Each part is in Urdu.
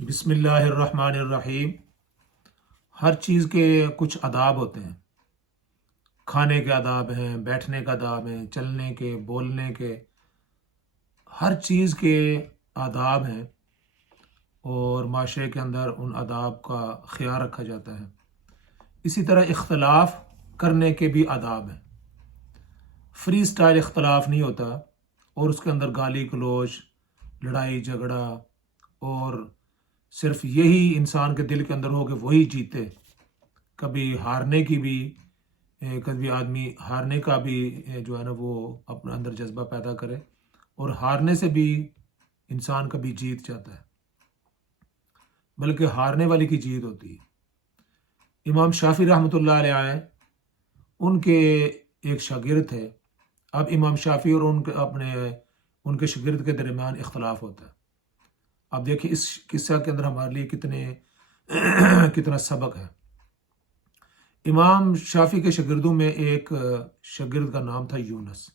بسم اللہ الرحمن الرحیم۔ ہر چیز کے کچھ آداب ہوتے ہیں۔ کھانے کے آداب ہیں، بیٹھنے کا آداب ہیں، چلنے کے، بولنے کے، ہر چیز کے آداب ہیں، اور معاشرے کے اندر ان آداب کا خیال رکھا جاتا ہے۔ اسی طرح اختلاف کرنے کے بھی آداب ہیں۔ فری سٹائل اختلاف نہیں ہوتا، اور اس کے اندر گالی گلوچ، لڑائی جھگڑا، اور صرف یہی انسان کے دل کے اندر ہو کہ وہی جیتے۔ کبھی ہارنے کی بھی کبھی آدمی ہارنے کا بھی جو ہے نا وہ اپنے اندر جذبہ پیدا کرے، اور ہارنے سے بھی انسان کبھی جیت جاتا ہے، بلکہ ہارنے والی کی جیت ہوتی ہے۔ امام شافعی رحمۃ اللہ علیہ، ان کے ایک شاگرد تھے۔ اب امام شافعی اور ان کے شاگرد کے درمیان اختلاف ہوتا ہے۔ اب دیکھیں اس قصہ کے اندر ہمارے لیے کتنا سبق ہے۔ امام شافعی کے شاگردوں میں ایک شاگرد کا نام تھا یونس۔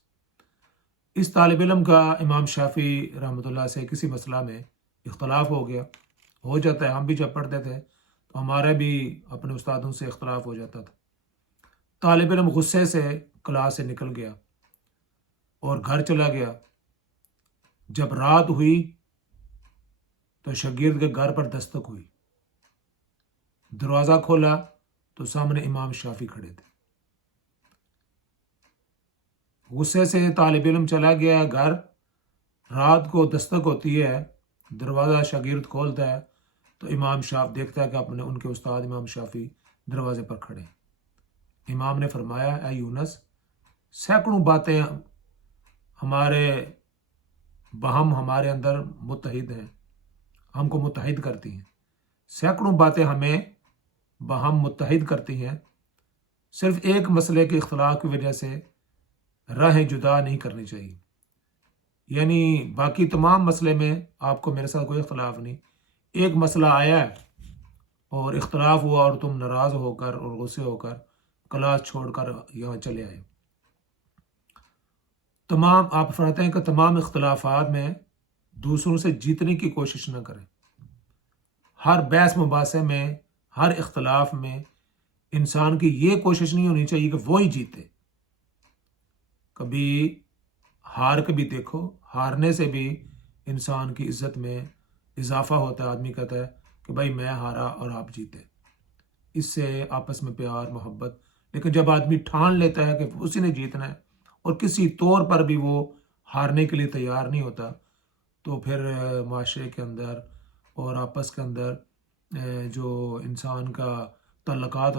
اس طالب علم کا امام شافعی رحمۃ اللہ سے کسی مسئلہ میں اختلاف ہو جاتا ہے۔ ہم بھی جب پڑھتے تھے تو ہمارا بھی اپنے استادوں سے اختلاف ہو جاتا تھا۔ طالب علم غصے سے کلاس سے نکل گیا اور گھر چلا گیا۔ جب رات ہوئی تو شاگرد کے گھر پر دستک ہوئی۔ دروازہ کھولا تو سامنے امام شافعی کھڑے تھے۔ غصے سے طالب علم چلا گیا گھر، رات کو دستک ہوتی ہے، دروازہ شاگرد کھولتا ہے تو امام شافعی دیکھتا ہے کہ ان کے استاد امام شافعی دروازے پر کھڑے ہیں۔ امام نے فرمایا، اے یونس، سینکڑوں باتیں ہمارے اندر متحد ہیں، ہم کو متحد کرتی ہیں۔ سینکڑوں باتیں ہمیں باہم متحد کرتی ہیں، صرف ایک مسئلے کے اختلاف کی وجہ سے راہیں جدا نہیں کرنی چاہیے۔ یعنی باقی تمام مسئلے میں آپ کو میرے ساتھ کوئی اختلاف نہیں، ایک مسئلہ آیا ہے اور اختلاف ہوا اور تم ناراض ہو کر اور غصے ہو کر کلاس چھوڑ کر یہاں چلے آئے۔ آپ فرماتے ہیں کہ تمام اختلافات میں دوسروں سے جیتنے کی کوشش نہ کریں۔ ہر بحث مباحثے میں، ہر اختلاف میں انسان کی یہ کوشش نہیں ہونی چاہیے کہ وہی جیتے۔ کبھی ہار کے بھی دیکھو، ہارنے سے بھی انسان کی عزت میں اضافہ ہوتا ہے۔ آدمی کہتا ہے کہ بھائی میں ہارا اور آپ جیتے، اس سے آپس میں پیار محبت۔ لیکن جب آدمی ٹھان لیتا ہے کہ اسی نے جیتنا ہے اور کسی طور پر بھی وہ ہارنے کے لیے تیار نہیں ہوتا، تو پھر معاشرے کے اندر اور آپس کے اندر جو انسان کے تعلقات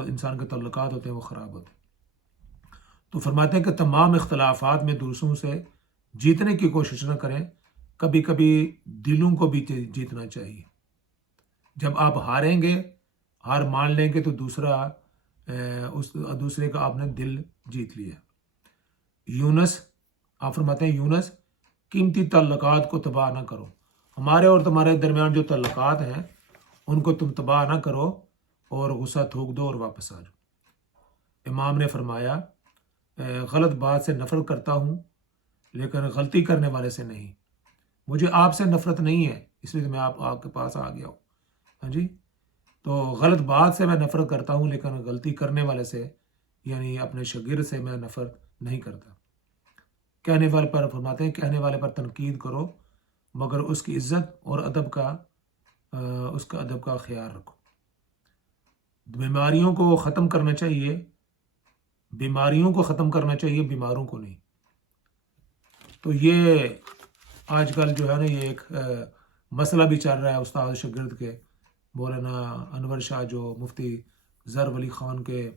ہوتے ہیں وہ خراب ہوتے ہیں۔ تو فرماتے ہیں کہ تمام اختلافات میں دوسروں سے جیتنے کی کوشش نہ کریں، کبھی کبھی دلوں کو بھی جیتنا چاہیے۔ جب آپ ہاریں گے، ہار مان لیں گے، تو دوسرے کا آپ نے دل جیت لیا۔ یونس، آپ فرماتے ہیں یونس، قیمتی تعلقات کو تباہ نہ کرو۔ ہمارے اور تمہارے درمیان جو تعلقات ہیں ان کو تم تباہ نہ کرو، اور غصہ تھوک دو اور واپس آ جاؤ۔ امام نے فرمایا، غلط بات سے نفرت کرتا ہوں لیکن غلطی کرنے والے سے نہیں۔ مجھے آپ سے نفرت نہیں ہے، اس لیے میں آپ کے پاس آ گیا ہوں۔ ہاں جی، تو غلط بات سے میں نفرت کرتا ہوں لیکن غلطی کرنے والے سے، یعنی اپنے شاگرد سے میں نفرت نہیں کرتا۔ کہنے والے پر فرماتے ہیں، کہنے والے پر تنقید کرو مگر اس کی عزت اور ادب کا خیال رکھو۔ بیماریوں کو ختم کرنا چاہیے، بیماروں کو نہیں۔ تو یہ آج کل جو ہے نا یہ ایک مسئلہ بھی چل رہا ہے استاد شاگرد کے۔ مولانا انور شاہ جو مفتی ظفر ولی خان کے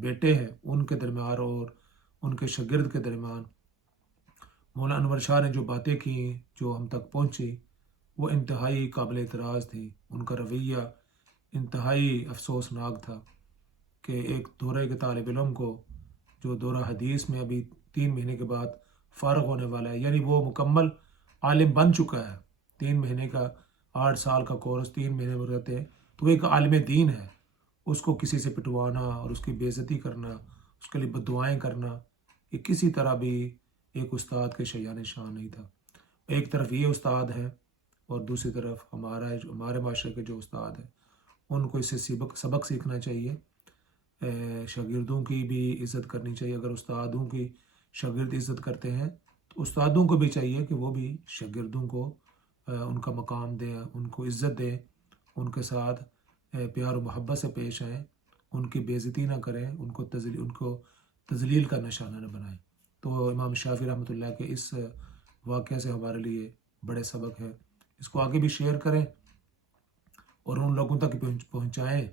بیٹے ہیں، ان کے درمیان اور ان کے شاگرد کے درمیان مولانا انور شاہ نے جو باتیں کی، جو ہم تک پہنچی، وہ انتہائی قابل اعتراض تھی۔ ان کا رویہ انتہائی افسوسناک تھا کہ ایک دورے کے طالب علم کو، جو دورہ حدیث میں ابھی 3 مہینے کے بعد فارغ ہونے والا ہے، یعنی وہ مکمل عالم بن چکا ہے۔ 3 مہینے کا 8 سال کا کورس 3 مہینے میں رہتے ہیں، تو وہ ایک عالم دین ہے، اس کو کسی سے پٹوانا اور اس کی بے عزتی کرنا، اس کے لیے بددعائیں کرنا، یہ کسی طرح بھی ایک استاد کے شایان شان نہیں تھا۔ ایک طرف یہ استاد ہے اور دوسری طرف ہمارے معاشرے کے جو استاد ہیں ان کو اس سے سبق سیکھنا چاہیے. شاگردوں کی بھی عزت کرنی چاہیے. اگر استادوں کی شاگرد عزت کرتے ہیں تو استادوں کو بھی چاہیے کہ وہ بھی شاگردوں کو ان کا مقام دیں، ان کو عزت دیں، ان کے ساتھ پیار و محبت سے پیش آئیں، ان کی بے عزتی نہ کریں، ان کو تذلیل کا نشانہ نہ بنائیں. تو امام شافعی رحمۃ اللہ کے اس واقعہ سے ہمارے لیے بڑے سبق ہے. اس کو آگے بھی شیئر کریں اور ان لوگوں تک پہنچائیں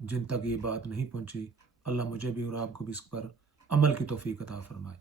جن تک یہ بات نہیں پہنچی. اللہ مجھے بھی اور آپ کو بھی اس پر عمل کی توفیق عطا فرمائے.